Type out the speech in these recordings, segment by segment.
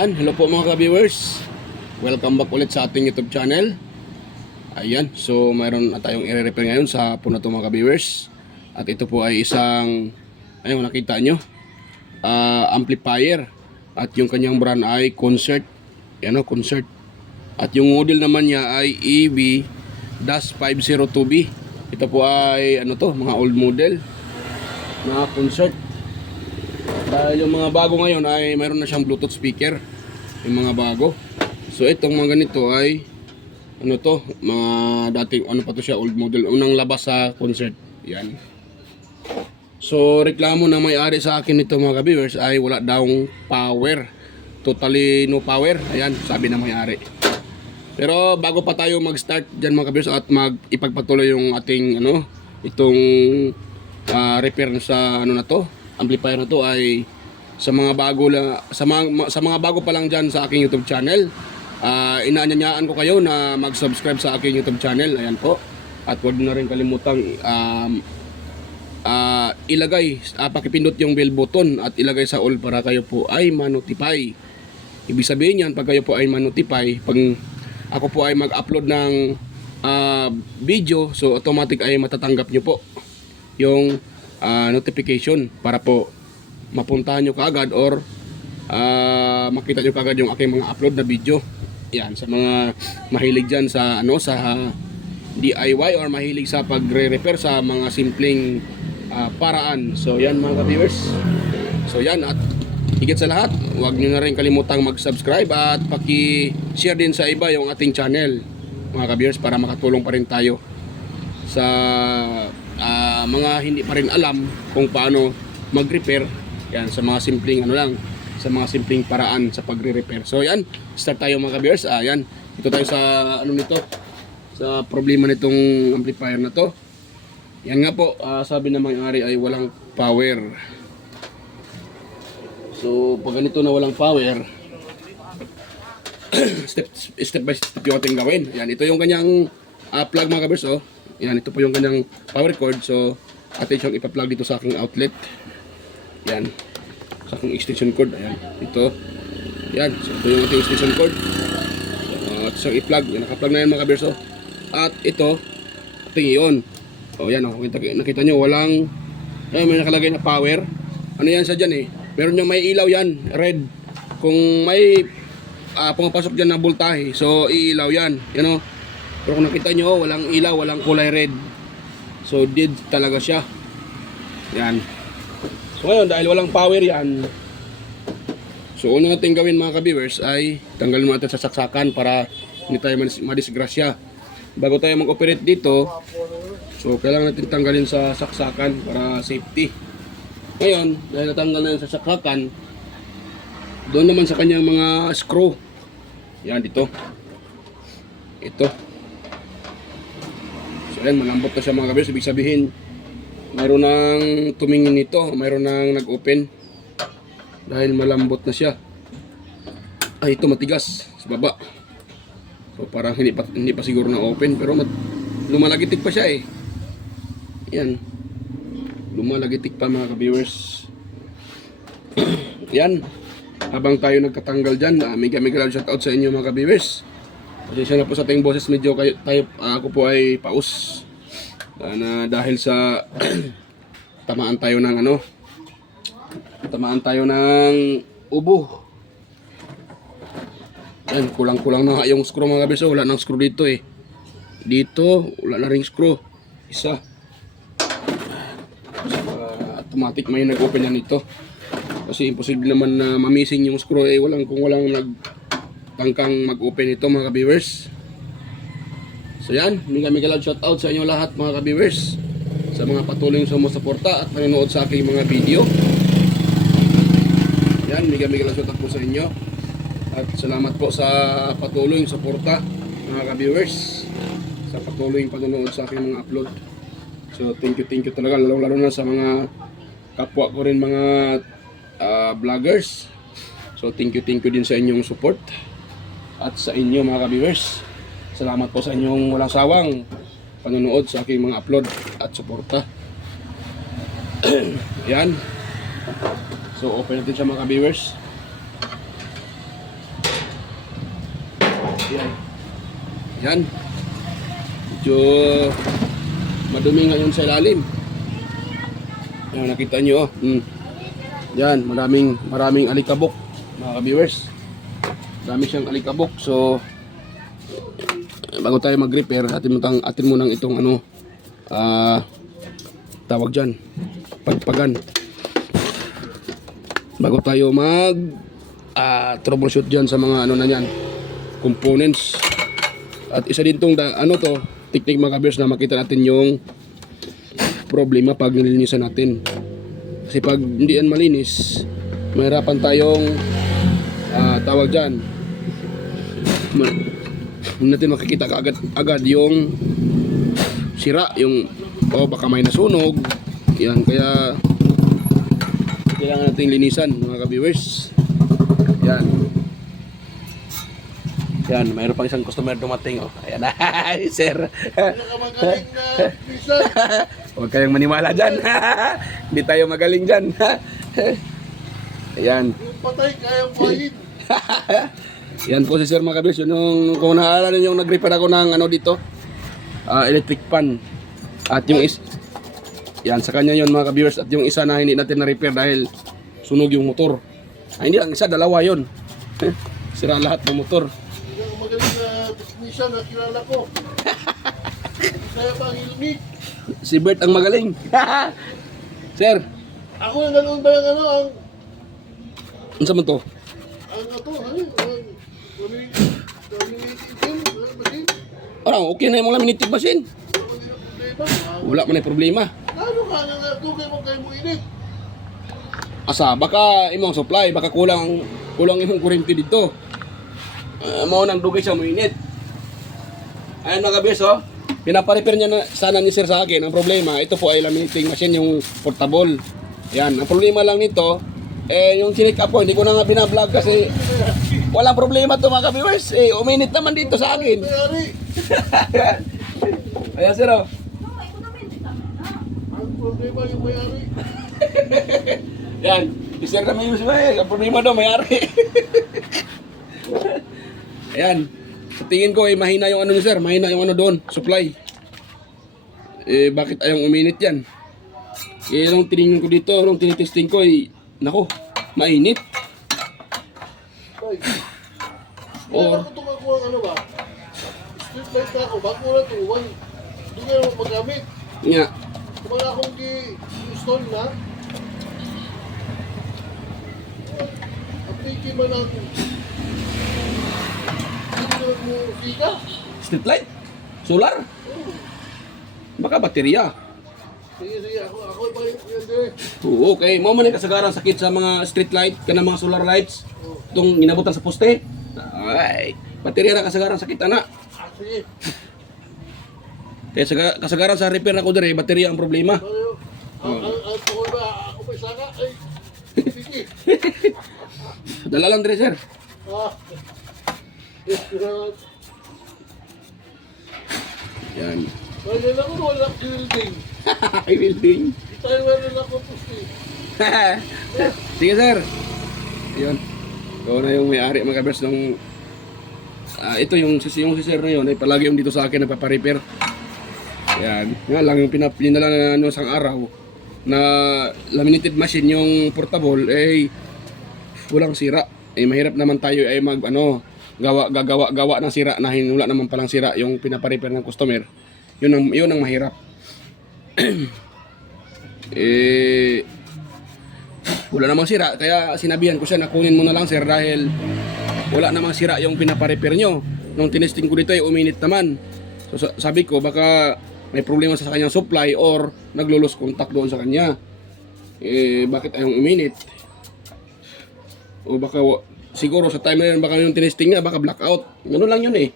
Ayan, hello po mga ka-viewers. Welcome back ulit sa ating YouTube channel. Ayan, so mayroon na tayong i-repair ngayon sa po na ito mga ka-viewers. At ito po ay isang, ayun nakita nyo, amplifier. At yung kanyang brand ay Concert. Ayan o, Concert. At yung model naman niya ay EB-502B. Ito po ay ano to, mga old model na Concert. Dahil yung mga bago ngayon ay mayroon na siyang Bluetooth speaker. Yung mga bago. So itong mga ganito ay ano to, mga dating ano pa to siya, old model. Unang labas sa Concert. Yan. So reklamo na may-ari sa akin nito mga ka-viewers ay wala daw power. Totally no power. Ayan, sabi na may-ari. Pero bago pa tayo mag-start dyan mga ka-viewers at ipagpatuloy yung ating ano, itong repair sa ano na to, amplifier na to, ay sa mga bago sa mga bago pa lang diyan sa aking YouTube channel, inaanyayaan ko kayo na mag-subscribe sa aking YouTube channel. Ayan po. At huwag na rin kalimutang ilagay, pakipindot yung bell button at ilagay sa all para kayo po ay ma-notify. Ibig sabihin yan, pag kayo po ay ma-notify, pag ako po ay mag-upload ng video, so automatic ay matatanggap nyo po yung notification para po mapuntahan nyo kaagad or makita nyo kaagad yung aking mga upload na video. Yan, sa mga mahilig dyan sa ano, sa DIY or mahilig sa pagre-repair sa mga simpleng paraan. So yan mga ka-viewers. So yan, at higit sa lahat, huwag nyo na rin kalimutang mag-subscribe at paki-share din sa iba yung ating channel mga ka-viewers para makatulong pa rin tayo sa mga hindi pa rin alam kung paano mag-repair. Yan, sa mga simpleng ano lang, sa mga simpleng paraan sa pagre-repair. So yan, start tayo mga ka-viewers. Yan, ito tayo sa ano nito, sa problema nitong amplifier na to. Yan nga po, sabi na may-ari ay walang power. So pag ganito na walang power, step by step yung ating gawin. Yan, ito yung kanyang plug mga ka-viewers. Oh. Yan, ito po yung kanyang power cord. So atin siyang ipa-plug dito sa aking outlet. Yan, sa aking extension cord. Ayan, ito. Yan, so ito yung ating extension cord. At siyang i-plug. Yan, naka-plug na yan mga ka-viewers. At ito, ating iyon. O yan, nakita nyo, walang, may nakalagay na power. Ano yan sa dyan eh? Meron yung may ilaw yan, red. Kung may pumapasok dyan na voltahe, so iilaw yan. You know? Pero kung nakita nyo, walang ilaw, walang kulay red. So dead talaga siya. Yan. So ngayon, dahil walang power yan, so una natin gawin mga ka-viewers ay tanggalin mo natin sa saksakan para hindi tayo madisgrasya. Bago tayo mag-operate dito, so kailangan natin tanggalin sa saksakan para safety. Ngayon, dahil natanggal na sa saksakan, doon naman sa kanyang mga screw. Yan, dito. Ito. So yan, malambot na siya mga ka-viewers. Ibig sabihin, mayroon nang tumingin nito, mayroon nang nag-open. Dahil malambot na siya. Ay, ito matigas sa baba. So parang hindi pa siguro na open, pero lumalagitik pa siya eh. Yan. Lumalagitik pa mga ka-viewers. Yan. Habang tayo nagkatanggal dyan, mega love shoutout sa inyo mga ka-viewers. Pasensya na po sa ating boses, medyo ako po ay paus. Na dahil sa tamaan tayo ng ano, tamaan tayo ng ubo. Yan, kulang-kulang na yung screw mga ka-viewers. Wala nang screw dito eh. Dito, wala na ring screw. Isa. Automatic may nag-open yan ito. Kasi imposible naman na mamising yung screw eh, kung walang nagtangkang mag-open ito mga ka-viewers. So yan, mega love shoutout sa inyo lahat mga ka-viewers, sa mga patuloy sumusuporta at nanonood sa aking mga video. Yan, mega love shoutout po sa inyo. At salamat po sa patuloy suporta mga ka-viewers, sa patuloy panonood sa aking mga upload. So thank you talaga, lalo na sa mga kapwa ko rin mga vloggers. So thank you din sa inyong support at sa inyo mga ka-viewers. Salamat po sa inyong walang sawang panonood sa aking mga upload at suporta. Yan. So open natin siya mga ka-viewers. Yan. Yan. Medyo madumi ngayon sa ilalim. Yan, nakita nyo. Yan, maraming alikabok, mga ka-viewers. Dami siyang alikabok. So, bago tayo mag-repair, atin mo nang itong ano, tawag dyan, pagpagan. Bago tayo troubleshoot dyan sa mga ano na yan, components. At isa din tong technique mga ka-viewers na makita natin yung problema pag nilinisan natin. Kasi pag hindi yan malinis, mahirapan tayong tawag dyan, hindi natin makikita agad yung sira, yung baka may nasunog. Yan, kaya kailangan natin linisan mga ka-viewers. Yan. Yan, mayroon pang isang customer dumating. Oh. Ayan na, sir. Pinakamagaling na pisa. Huwag kayong maniwala dyan. Hindi tayo magaling dyan. Ayan. Yung patay kayang buhayin. Yan po si sir mga kabis. Kung naaalala nyo yung nag-repair ako ng ano dito, electric fan. At yung yan, sa kanya yun mga ka-viewers. At yung isa na hindi natin na-repair dahil sunog yung motor. Hindi lang isa, dalawa yun. Sira lahat ng motor. Magaling na technician na kilala ko. Kaya pa ang ilmig. Si Bert ang magaling. Sir, Ako yung ganoon ba yung ano, ano sa mo to? ang laminating film, machine. Okay na yung mga laminating machine. Wala man na problema. Lalo ka nga tugay mo kayo mo init. Asa, baka imong supply, baka kulang imong kuryente dito. Mao nang dugay sa mainit. Ayan mga kabis, oh. Pinaparepair niya na sana ni sir sa akin. Ang problema, ito po ay laminating machine, yung portable. Yan, ang problema lang nito, yung chinik up ko, hindi ko na nga binablog kasi walang problema to mga ka-viewers. Uminit naman dito sa akin. Mayari. Ayan sir, oh. Ang problema yung mayari. Yan, sir kami yung ang problema daw, mayari. Ayan, sa tingin ko mahina yung ano ni sir, mahina yung ano doon, supply. Bakit ayong uminit yan? Nung tinignan ko dito, nung tinitesting ko, nako, mainit. Ay. Or, Ako ito kakuha ano ba? Street light na ako, bago na ito, doon kayo magamit. nga, Kung akong i-install na, apiki man ako. Hindi mo fika? street light, solar, baka baterya. Sige, ako ba yun din? Oo, okay, mo man kasagaran sakit sa mga street light, kana mga solar lights, itong inabutan sa poste. Ay, baterya na kasagaran sakit ana. Sige. Kaya kasagaran sa repair na ko dire, baterya ang problema. Ako ba? Ako ba saka? Ay, sige. Dala lang dire sir. Ah. Yan. Kaya lang mo wala building. I will ding. Di tayo wala lang ko pusti. Sige sir. Yun. Ikaw na yung may-ari mga kabers ng ito yung si sir na yun ay palagi yung dito sa akin nagpaparepair. Yan. Nga lang yung pinala na ano sang araw na laminated machine yung portable walang sira. Mahirap naman tayo ay gawa ng sira na wala naman palang sira yung pinaparepair ng customer. Yun ang mahirap. Wala namang sira, kaya sinabihan ko siya na kunin mo na lang sir dahil wala namang sira yung pinaparepair nyo. Nung tinesting ko dito uminit naman. So sabi ko baka may problema sa kanyang supply or naglo-lose contact doon sa kanya. Bakit ayong uminit? O baka siguro sa time na yun baka yung tinesting niya baka blackout. Ganun lang yun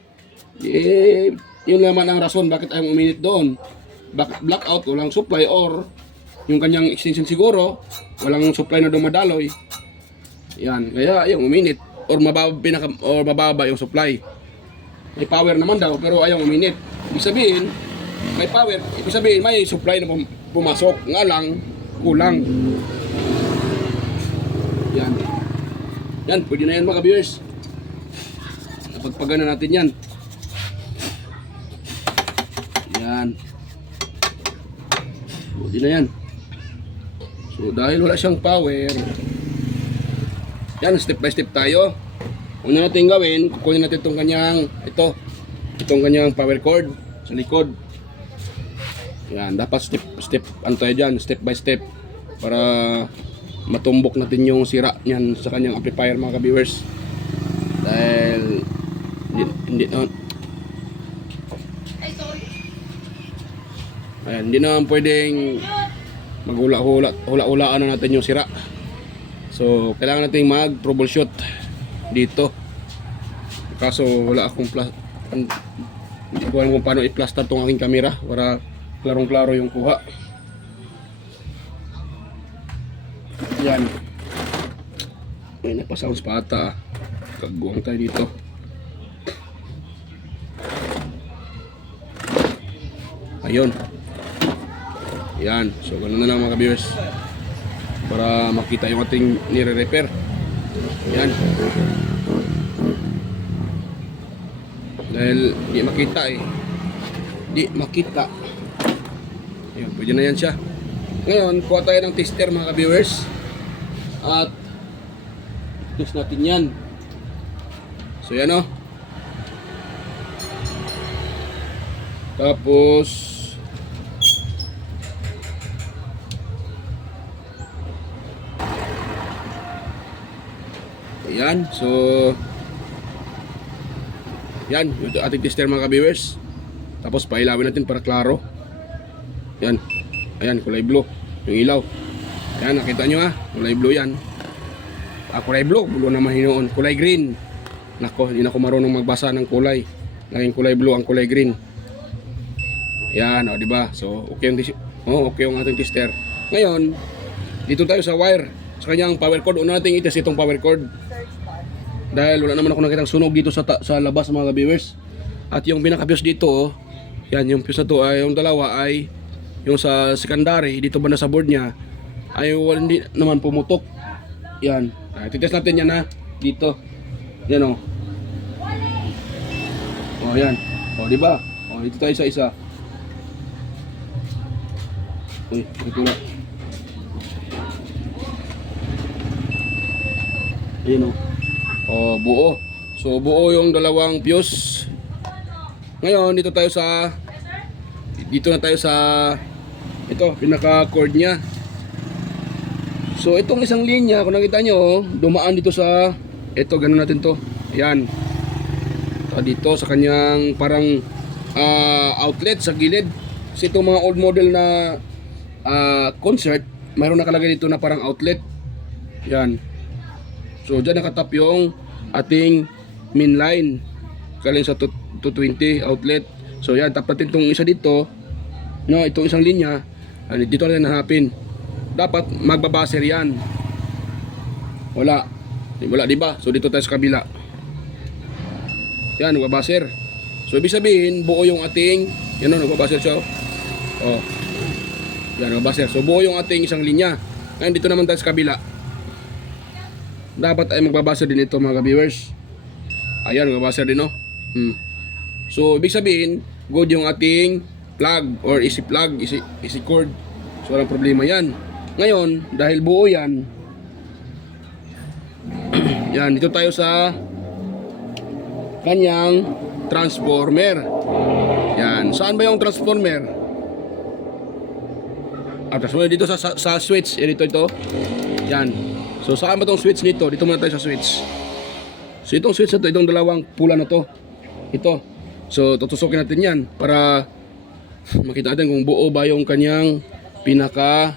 yun naman ang rason bakit ayong uminit doon. Blackout, walang supply or yung kanyang extension siguro walang supply na dumadaloy. Yan, kaya yung uminit or mababa yung supply. May power naman daw pero ayaw uminit. Ibig sabihin may power, ibig sabihin may supply na pumasok, nga lang kulang. Yan, pwede na yan mga viewers. pagpagana natin yan. Yan. Buti na yan. So dahil wala siyang power, yan, step by step tayo. Una natin gawin, kukunin natin itong kanyang, itong kanyang power cord sa likod. Yan, dapat step ano tayo dyan, step by step, para matumbok natin yung sira niyan sa kanyang amplifier, mga ka-viewers. Dahil hindi naman, ayan, hindi naman pwedeng maghula-hulaan na natin yung sira. So kailangan natin mag-troubleshoot dito. Kaso wala akong hindi ko alam kung paano i-plaster tong aking camera para klarong-klaro yung kuha. Yan. May napasounds pa ata. Kaguang tayo dito. Ayun. Yan. So ganun na lang, mga viewers, para makita yung ating nire-repair. Yan. Dahil di makita eh. Di makita. Ayun, pwede na yan siya. Ngayon, kuha tayo ng tester, mga ka-viewers. At test natin yan. So yan o. Tapos ayan. So yan, yung ating tester, mga ka-viewers. Tapos pailawin natin para klaro. Yan. Ayan, kulay blue yung ilaw. Ayan, nakita nyo ha, kulay blue yan. Kulay blue naman hinoon. Kulay green, nako, hindi na ako marunong magbasa ng kulay. Naging kulay blue ang kulay green. Ayan, o diba? So okay yung ating tester. Ngayon, dito tayo sa wire, sa kanyang power cord. Una natin itest itong power cord, dahil wala naman ako nakitang sunog dito sa labas, mga viewers. At yung pinaka-fuse dito, yan, yung fuse na to, ay yung dalawa ay yung sa secondary, dito banda sa board niya, ay hindi naman pumutok. Yan, titest natin yan ha, dito. Yan o. O yan, o diba? O dito tayo sa isa. Uy, ito na. Ayan o. O, buo. So buo yung dalawang fuse. Ngayon dito na tayo sa ito, pinaka cord niya. So itong isang linya, kung nakita nyo, dumaan dito sa ito, ganun natin to. Ayan. Dito sa kanyang parang outlet sa gilid. Kasi itong mga old model na concert, mayroon nakalagay dito na parang outlet. Yan. So dyan nakatap yung ating main line galing sa 220 outlet. So yan, tap natin itong isa dito, no, itong isang linya. Dito natin hanapin. Dapat magbabaser yan. Wala diba? So dito tayo sa kabila. Yan, magbabaser. So ibig sabihin, buo yung ating, yan o, nagbabaser siya. Oh. Yan, magbabaser. So buo yung ating isang linya. Ngayon dito naman tayo sa kabila. Dapat ay magbabaser din ito, mga viewers. Ayan, magbabaser din, no? So ibig sabihin, good yung ating plug or easy plug, easy cord. So walang problema yan. Ngayon, dahil buo yan, yan, dito tayo sa kanyang transformer. Yan, saan ba yung transformer? Transformer dito sa switch. Yan, ito. Yan. So saan ba tong switch nito? Dito muna tayo sa switch. So itong switch na to, itong dalawang pula na to, ito. So tutusukin natin yan para makita natin kung buo ba yung kanyang pinaka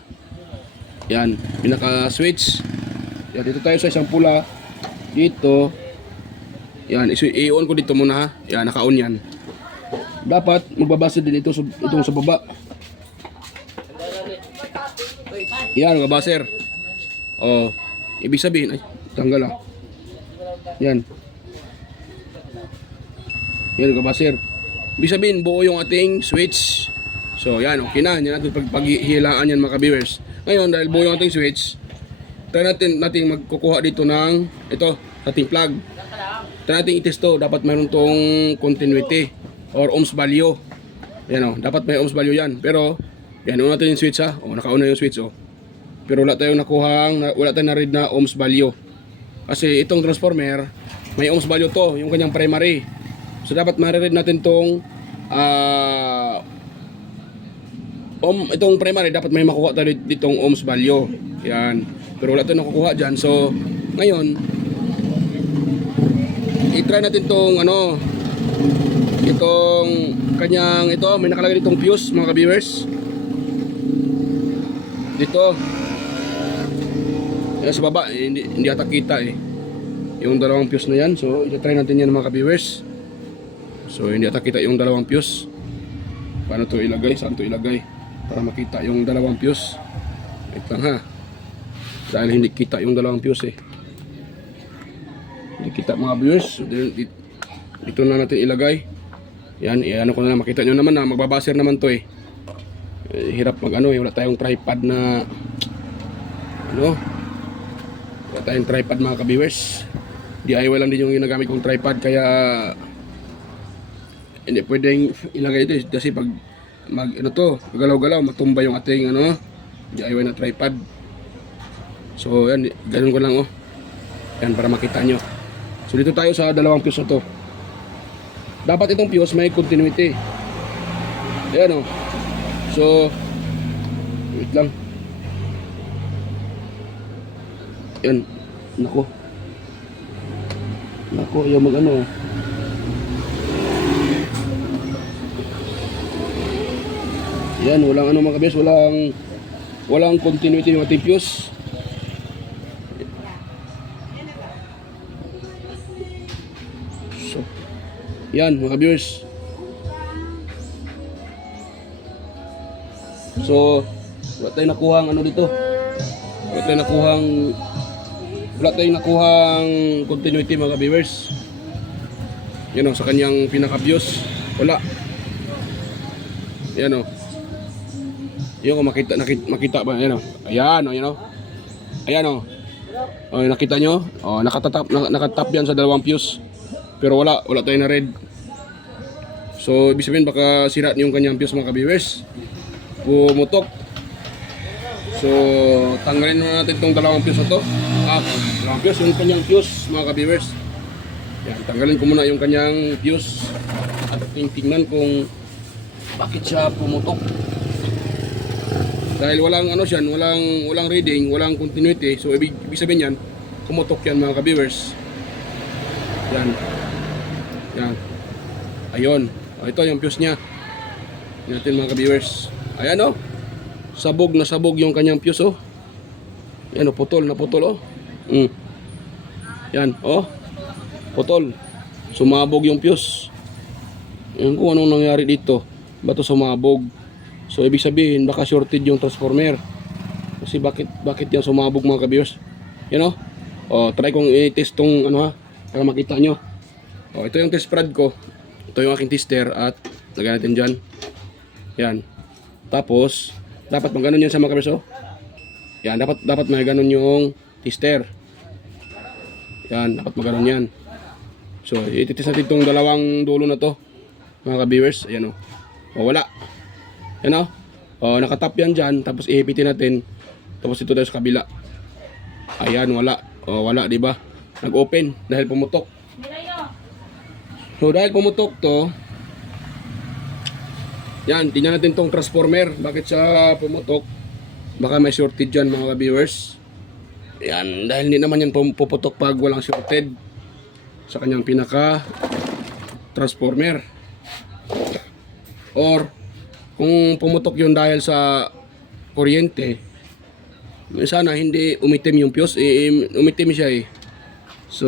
switch. Yan, dito tayo sa isang pula dito. Yan, i-on ko dito muna ha. Yan, naka-on yan. Dapat magbabase din itong sa baba. Yan, magbabaser. Oh, ibig sabihin, ay, tanggal ah. Yan. Yan, magbabaser. Ibig sabihin, buo yung ating switch. So, yan, okay na. Yan natin paghihilaan yan, mga ka-viewers. Ngayon, dahil buo yung ating switch, try natin magkukuha dito ng ito, ating plug. try natin i-test to. Dapat mayroon tong continuity or ohms value. Yan o, dapat may ohms value yan. Pero, yan, una natin yung switch ha. O, nakauna yung switch o. Pero wala tayong wala tayong na-read na ohms value. Kasi itong transformer, may ohms value to, yung kanyang primary. So, dapat ma-read natin tong itong primary, dapat may makuha tayo ditong ohms value. Yan. Pero wala tayong nakukuha dyan. So, ngayon, i-try natin tong itong kanyang may nakalagay ditong fuse mga ka-viewers. Dito. Yan sa baba, hindi ata kita yung dalawang fuse na yan. So, i-try natin yan mga ka-viewers. So, hindi ata kita yung dalawang fuse. Paano to ilagay? Saan to ilagay? Para makita yung dalawang fuse. Wait lang ha. Dahil hindi kita yung dalawang fuse Hindi kita mga viewers. Dito na natin ilagay. Yan, ano ko na makita nyo naman na magbabaser naman to hirap mag wala tayong tripod na wala tayong tripod mga ka-viewers. DIY lang din yung ginagamit kong tripod, kaya hindi pwedeng ilagay ito kasi pag galaw-galaw matumba yung ating DIY na tripod. So yan, ganun ko lang yan para makita nyo. So dito tayo sa dalawang fuse na to. Dapat itong fuse may continuity. Ayan So wait lang. Yan. Nako, ayaw mag Yan, walang mga kabis, walang continuity yung ating fuse. So, yan mga viewers. So, wala tayong nakuhang dito. Wala tayong nakuhang continuity mga viewers. Yan sa kanyang pinaka-fuse. Wala. Yan Yung makita ba? Ayan Ayan nakita nyo? Nakatap yan sa dalawang fuse. Pero wala tayong na red. So, ibig sabihin baka sira yung kanyang fuse mga viewers. Pumutok. So, tanggalin na natin itong dalawang fuse na to. Dalawang fuse, yung kanyang fuse mga ka-viewers. Yan, tanggalin ko muna yung kanyang fuse. At tingnan kung bakit siya pumutok. Dahil walang walang reading, walang continuity. So, ibig sabihin yan, pumutok yan mga ka-viewers. Yan. Ayun. Ito yung fuse niya. Yan natin mga ka-viewers. Ayan sabog na sabog yung kanyang fuse Yan putol. Yan putol. Sumabog yung fuse. Yan kung anong nangyari dito. Ba't sumabog? So ibig sabihin baka shorted yung transformer. Kasi bakit yan sumabog mga ka-viewers? Yan try kong i-test tong para makita nyo. Ito yung test prod ko. Ito yung aking tester at lagyan natin dyan. Yan. Tapos dapat maganon yan sa mga ka-viewers Yan, dapat may ganon yung tester. Yan, dapat maganon yan. So, ititest natin itong dalawang dulo na to mga ka-viewers. Ayan wala. Yan nakatap yan dyan. Tapos ihipitin natin. Tapos ito tayo sa kabila. Ayan, wala. Wala, diba? Nag-open dahil pumutok. So, dahil pumutok to, yan, tingnan natin tong transformer. Bakit siya pumutok? Baka may shorted dyan mga viewers. Yan, dahil hindi naman yan puputok pag walang shorted sa kanyang pinaka transformer. Or kung pumutok yun dahil sa kuryente, sana hindi umitim yung fuse. Umitim siya So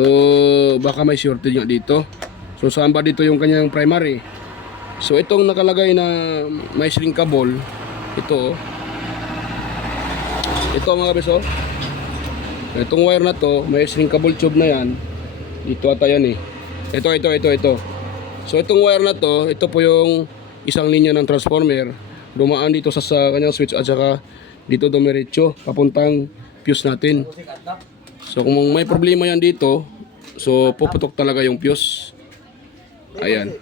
baka may shorted nga dito. So saan ba dito yung kanyang primary? So itong nakalagay na may shrinkable, ito mga beso. Itong wire na to, may shrinkable tube na yan. Dito ata yan Ito. So itong wire na to, ito po yung isang linya ng transformer. Dumaan dito sa kanyang switch at saka dito dumiretso papuntang fuse natin. So kung may problema yan dito So, puputok talaga yung fuse. Ayan.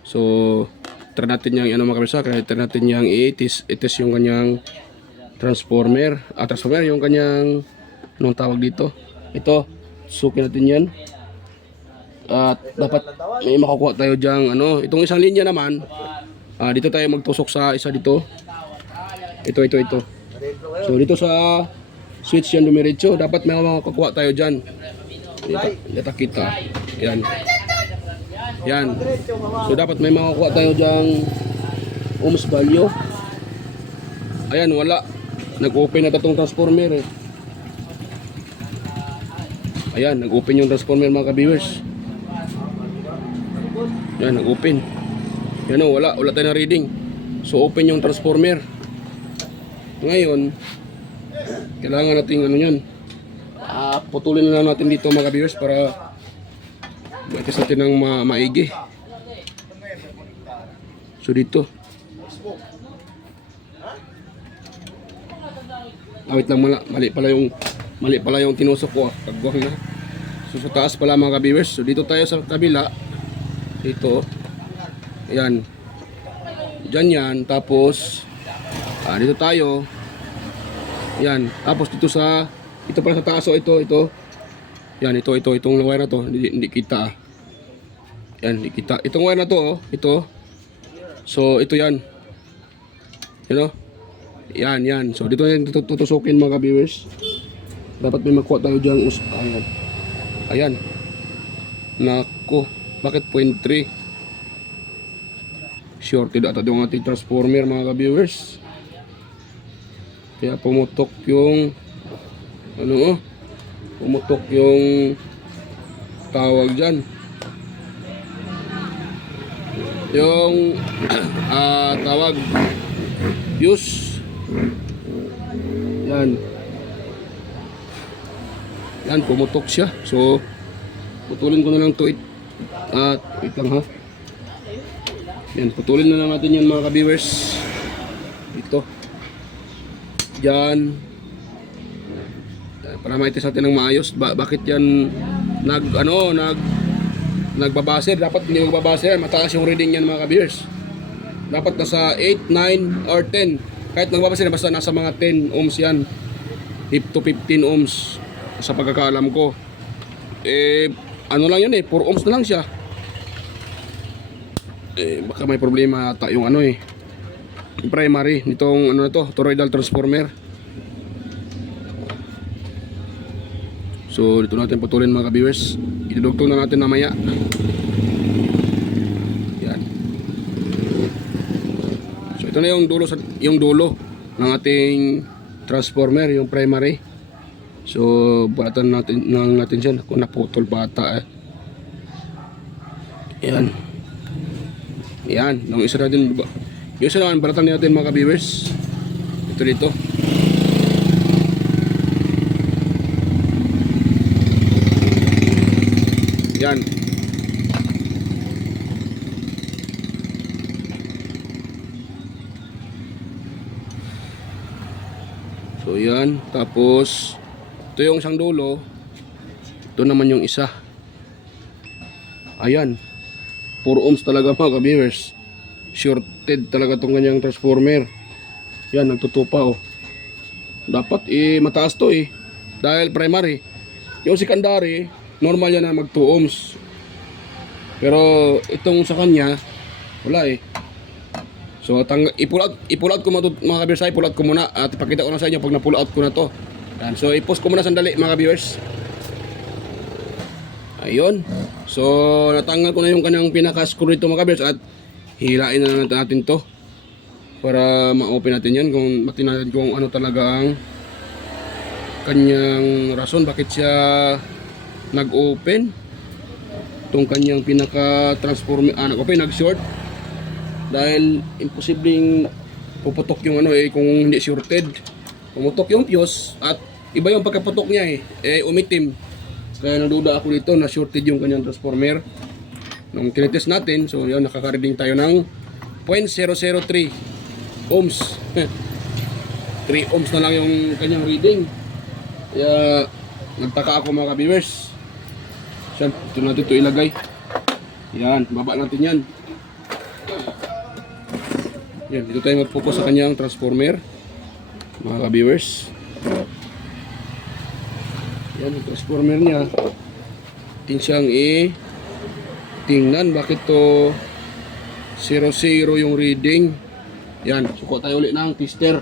So, try natin yung ano mga kabirsa. Kaya try natin yung i-test yung kanyang transformer. Transformer yung kanyang anong tawag dito. Ito, sukin natin yan. At dapat may makukuha tayo diyang ano. Itong isang linya naman, dito tayo magtusok sa isa dito. Ito. So, dito sa switch yan dumiretso. Dapat may makukuha tayo dyan. Dito kita. Yan. Yan. So, dapat may makukuha tayo diyang ohms value. Ayan, wala. Nag-open na itong transformer eh. Ayan, nag-open yung transformer mga ka-viewers. Yan, nag-open. Yan o, wala tayo na reading. So, open yung transformer. Ngayon, kailangan natin ano yan. Putulin na lang natin dito mga ka-viewers para itis natin ng maigi. So, dito. Wait lang, mali pala yung tinusok ko. Pagbuhang na. So, sa taas pala mga ka-viewers. So, dito tayo sa kabila. Dito. Ayan. Diyan yan. Tapos, dito tayo. Ayan. Tapos dito sa, ito pala sa taas. So, ito. Yan, itong wire na to. Hindi kita. Yan, hindi kita. Itong wire na to, ito. So, ito yan. You know? Yan. So, dito yan tutusukin mga ka-viewers. Dapat may makuha tayo dyan. Ayan. Nako. Bakit 0.3? Shorted ata yung ating transformer mga ka-viewers. Kaya pumutok yung pumutok yung tawag dyan. Yung tawag fuse. Yan, pumutok siya. So, putulin ko na lang to. Wait lang ha. Yan, putulin na lang natin yan mga ka-viewers. Ito. Yan. Para maitis natin ng maayos. Bakit yan nagbabaser? Dapat hindi magbabaser. Mataas yung reading yan mga ka-viewers. Dapat nasa 8, 9, or 10. Kahit nagbabaser, basta nasa mga 10 ohms yan. 8 to 15 ohms. Sa pagkakaalam ko. Ano lang yun 4 ohms na lang siya. Baka may problema ata yung primary nitong toroidal transformer. So dito natin putulin mga ka-viewers. Idudugtong na natin mamaya. Yan. So ito na yung dulo ng ating transformer, yung primary. So balatan natin siya kung naputol bata Yan. Yan, yung isa natin, yung isa naman balatan natin mga ka-viewers. Ito dito. Yan. So yan, tapos ito yung isang dulo. Ito naman yung isa. Ayan. 4 ohms talaga mga ka-viewers. Shorted talaga itong kanyang transformer. Yan, nagtutupa Dapat mataas to dahil primary. Yung secondary, normal yan na mag 2 ohms. Pero itong sa kanya, wala So i-pull out ko mga ka-viewers. I-pull out ko muna at ipakita ko na sa inyo pag na-pull out ko na to. Yan. So i-post ko muna sandali mga ka-viewers. Ayun. So, natanggal ko na yung kanyang pinaka-screw dito mga ka-viewers at hilain na natin to para ma-open natin yan kung natin kung ano talaga ang kanyang rason bakit siya nag-open itong kanyang pinaka-transformer nag-open, nag-short dahil imposibleng puputok yung kung hindi shorted pumutok yung fuse at iba yung pagkaputok niya umitim. Kaya naduda ako dito na shorted yung kanyang transformer. Nung tinitest natin, so yun, nakaka-reading tayo ng 0.003 ohms. 3 ohms na lang yung kanyang reading. Kaya nagtaka ako mga ka-viewers. Yan, ito natin ito ilagay. Yan, baba natin yan. Yan, dito tayo mag-focus sa kanyang transformer. Mga ka-viewers. Yan, yung transformer niya. Atin siyang tingnan bakit to 0-0 yung reading. Yan, suko tayo ulit ng tester.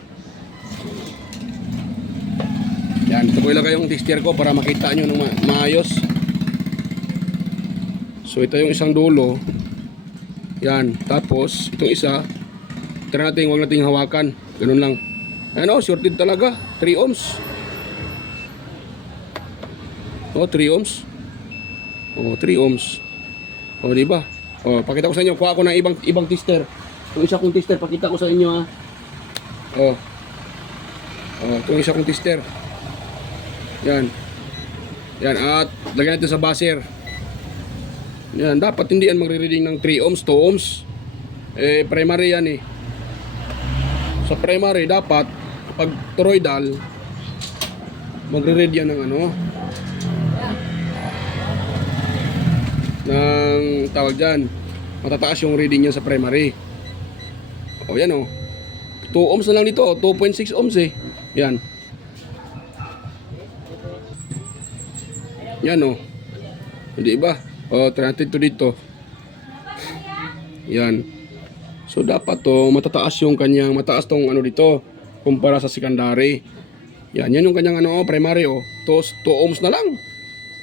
Yan, ito ko ilagay yung tester ko para makita nyo ng maayos. So ito yung isang dulo. Yan, tapos itong isa, tira natin, huwag nating hawakan. Ganun lang. Ano, shorted talaga. 3 ohms. Oh, 3 ohms. Oh, 3 ohms. Oh, di ba? Oh, pakita ko sa inyo. Kuha ako ng ibang tester. Itong isa kong tester, pakita ko sa inyo ha. Oh. Oh, itong isa kong tester. Yan. Yan, at lagyan natin sa buzzer. Yan, dapat hindi yan magre-reading ng 3 ohms, 2 ohms. Primary yan eh. Sa primary, dapat, pag toroidal, magre-read yan ng ng tawag dyan. Matataas yung reading niya sa primary. O, yan o. 2 ohms na lang dito, 2.6 ohms eh. Yan. Yan o. Hindi ba? O, try natin ito dito. Yan. So, dapat to, matataas yung kanyang, mataas tong dito, kumpara sa secondary. Yan yung kanyang primary o. 2 ohms na lang.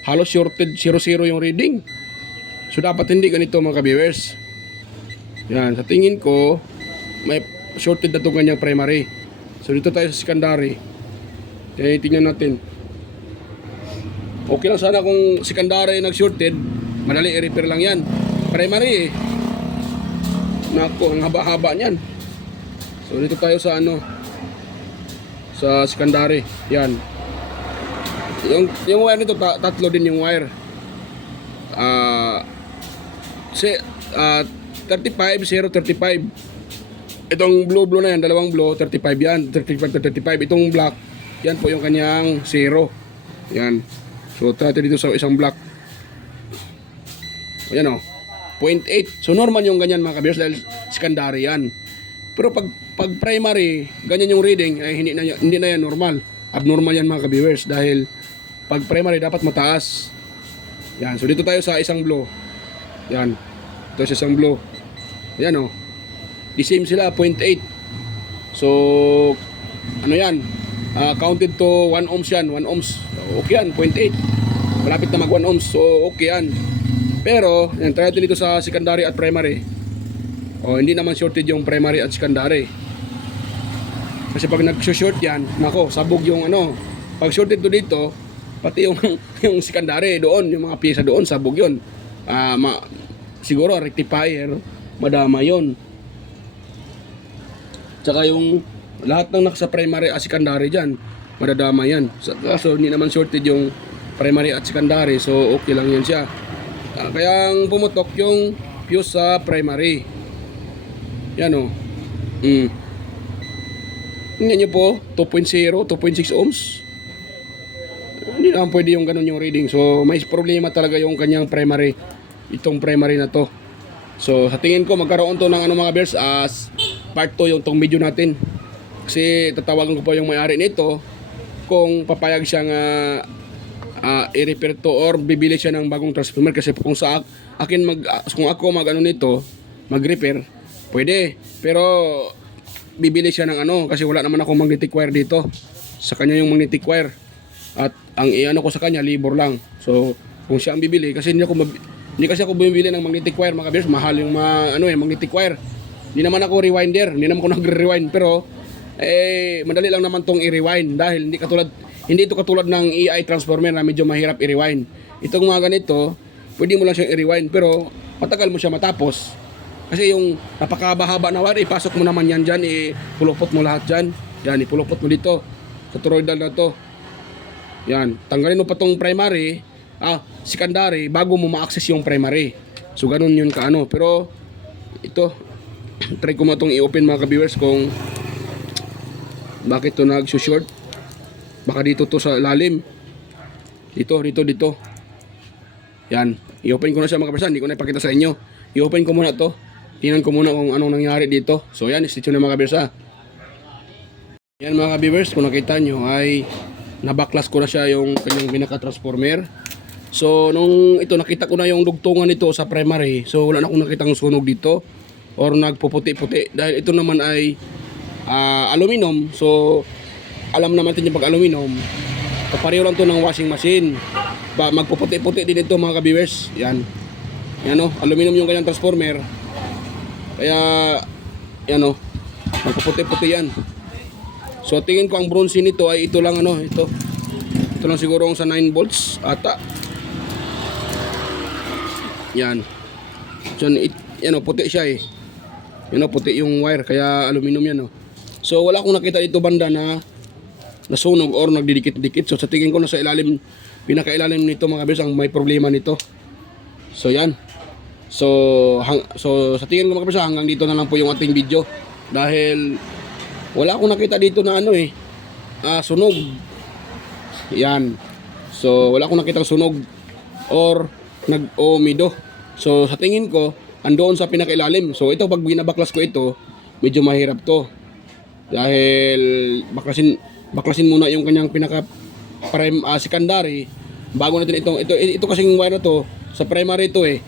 Halos shorted 0-0 yung reading. So, dapat hindi ganito mga ka-viewers. Yan, sa tingin ko, may shorted na itong kanyang primary. So, dito tayo sa secondary. Kaya tingnan natin. Okay lang sana kung secondary nag-shorted, madali i-repair lang yan. Primary eh. Nako, ang haba-haba niyan. So dito tayo sa sa secondary. Yan. Yung wire nito tatlo din yung wire. 35 035. Itong blue na yan, dalawang blue 35 yan, 35. Itong black, yan po yung kanyang 0. Yan. So try dito sa isang black. Ayan o. 0.8. So normal yung ganyan mga ka-viewers dahil secondary yan. Pero pag primary, ganyan yung reading ay hindi na yan normal. Abnormal yan mga ka-viewers dahil pag primary dapat mataas. Yan. So dito tayo sa isang blue. Yan. Ito sa isang blue. Ayan o. The same sila 0.8. So yan? Counted to 1 ohms yan. 1 ohms. So, okay yan. 0.8. Malapit na mag 1 ohms. So okay yan. Pero, yan, try natin dito sa secondary at primary. O, hindi naman shorted yung primary at secondary. Kasi pag nag-short yan, nako, sabog yung pag shorted to dito, pati yung secondary doon, yung mga pyesa doon, sabog yun. Siguro, rectifier, madama yun. Tsaka yung lahat ng nasa primary at secondary dyan, madadama yan. So, hindi naman shorted yung primary at secondary, so okay lang yan siya. Kaya pumutok yung fuse sa primary. Yan o. Tingnan nyo po, 2.0, 2.6 ohms. Hindi naman pwede yung ganun yung reading. So may problema talaga yung kanyang primary. Itong primary na to. So sa tingin ko magkaroon to ng mga bears as part 2 yung tong video natin. Kasi tatawagan ko po yung may-ari nito kung papayag siyang i-repair to or bibili siya ng bagong transformer. Kasi kung sa akin kung ako nito mag-repair, pwede, pero bibili siya ng kasi wala naman akong magnetic wire dito. Sa kanya yung magnetic wire at ang ko sa kanya libor lang. So kung siya ang bibili, kasi hindi kasi ako bumibili ng magnetic wire mga bears, mahal yung magnetic wire. Hindi naman ako rewinder, hindi naman ako nagre-rewind, pero madali lang naman tong i-rewind dahil hindi ito katulad ng EI transformer na medyo mahirap i-rewind. Itong mga ganito, pwede mo lang siyang i-rewind pero matagal mo siya matapos. Kasi yung napakahaba-haba na wire, ipasok mo naman yan dyan, ipulupot mo lahat dyan. Yan, ipulupot mo dito sa toroidal na to. Yan, tanggalin mo pa tong primary, secondary, bago mo ma-access yung primary. So ganun yun pero ito, try ko mo itong i-open mga ka-viewers kung bakit to nag-short. Baka dito to sa lalim. Dito. Yan. I-open ko na siya mga kabersa. Hindi ko na ipakita sa inyo. I-open ko muna to. Tingnan ko muna kung anong nangyari dito. So yan, stitch na mga kabersa. Yan mga ka-viewers, kung nakita nyo ay nabaklas ko na siya yung kanyang pinaka-transformer. So nung ito nakita ko na yung dugtungan nito sa primary. So wala na akong nakitang sunog dito or nagpuputi-puti dahil ito naman ay aluminum. So alam naman natin yung pag aluminum, kapareho lang to ng washing machine. Magpuputi-puti din ito mga ka-viewers. Yan. Yan o, aluminum yung kanyang transformer. Kaya yan o, magpuputi-puti yan. So tingin ko ang bronze nito ay ito lang ano, ito. Ito lang siguro sa 9 volts ata. Yan. So yan o, puti siya eh. Yan o, puti yung wire kaya aluminum yan o. So wala akong nakita dito banda na nasunog or nagdidikit-dikit. So sa tingin ko na sa ilalim, pinakailalim nito mga kabers ang may problema nito. So yan. So sa tingin ko mga kabers hanggang dito na lang po yung ating video dahil wala akong nakita dito na ano eh, sunog. Yan. So wala akong nakitang sunog or nag-omido. So sa tingin ko andoon sa pinakailalim. So ito pag binabaklas ko ito, medyo mahirap to. Dahil baklasin muna yung kanyang pinaka secondary bago natin ito kasing wire na to sa primary ito eh.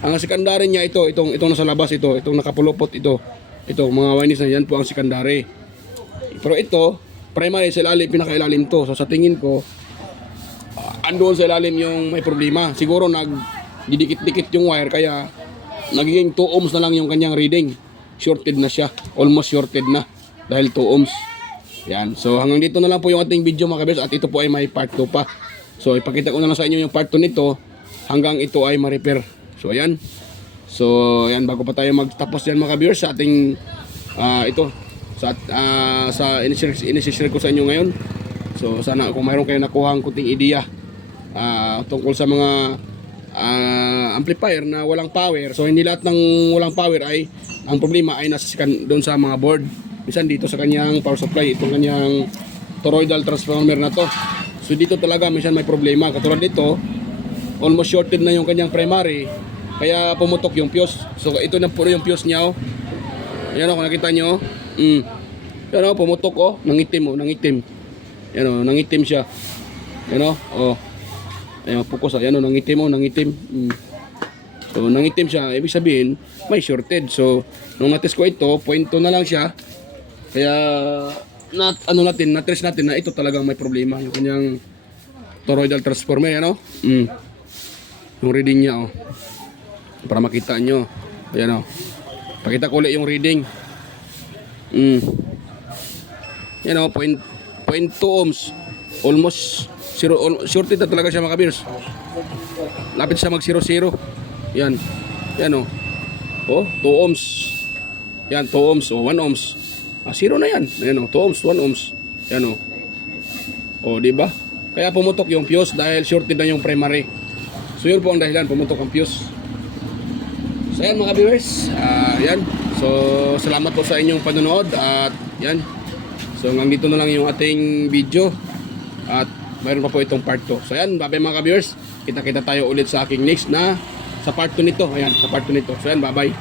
Ang secondary niya itong nasa labas itong nakapulupot ito mga wires na yan po ang secondary. Pero ito, primary sa ilalim, pinakailalim to. So sa tingin ko, andoon sa ilalim yung may problema. Siguro nagdidikit-dikit yung wire kaya nagiging 2 ohms na lang yung kanyang reading. Shorted na siya. Almost shorted na dahil 2 ohms. Yan. So hanggang dito na lang po yung ating video mga kabers at ito po ay may part 2 pa. So ipakita ko na lang sa inyo yung part 2 nito hanggang ito ay ma-repair. So ayan. So ayan, bago pa tayo magtapos yan mga kabers sa ating ito sa inishare ko sa inyo ngayon. So sana kung mayroon kayo nakuhang kunting ideya tungkol sa mga amplifier na walang power. So hindi lahat ng walang power ay ang problema ay nasa doon sa mga board. Minsan dito sa kanyang power supply, itong kanyang toroidal transformer na to. So dito talaga minsan may problema. Katulad dito, almost shorted na yung kanyang primary kaya pumutok yung fuse. So ito na puro yung fuse niya oh. Ayan o, kung nakita nyo yan o, pumutok o, nangitim. Yan o, nangitim siya. Yan o, ayan, focus o, yan o, nangitim. So nangitim siya, ibig sabihin may shorted. So nung natest ko ito, 0.2 na lang siya. Kaya na-trace natin na ito talagang may problema yung kanyang toroidal transformer, yan o. Yung reading niya o, para makita nyo. Ayan o, pakita ko ulit yung reading. Yan o, 0.2 ohms. Almost zero, shorted na talaga siya mga kabers. Lapit siya mag 0.0. Yan. Yan o. 2 ohms. Yan, 2 ohms o 1 ohms. 0 na yan. Yan o, 2 ohms, 1 ohms. Yan o. Diba? Kaya pumutok yung fuse dahil shorted na yung primary. So yun po ang dahilan, pumutok ang fuse. So yan mga viewers, yan. So salamat po sa inyong panonood at yan. So hanggang dito na lang yung ating video at mayroon pa po itong part 2. So yan, bye-bye mga viewers. Kita-kita tayo ulit sa aking next na sa part 2 nito. Ayan, sa part 2 nito. So yan, bye-bye.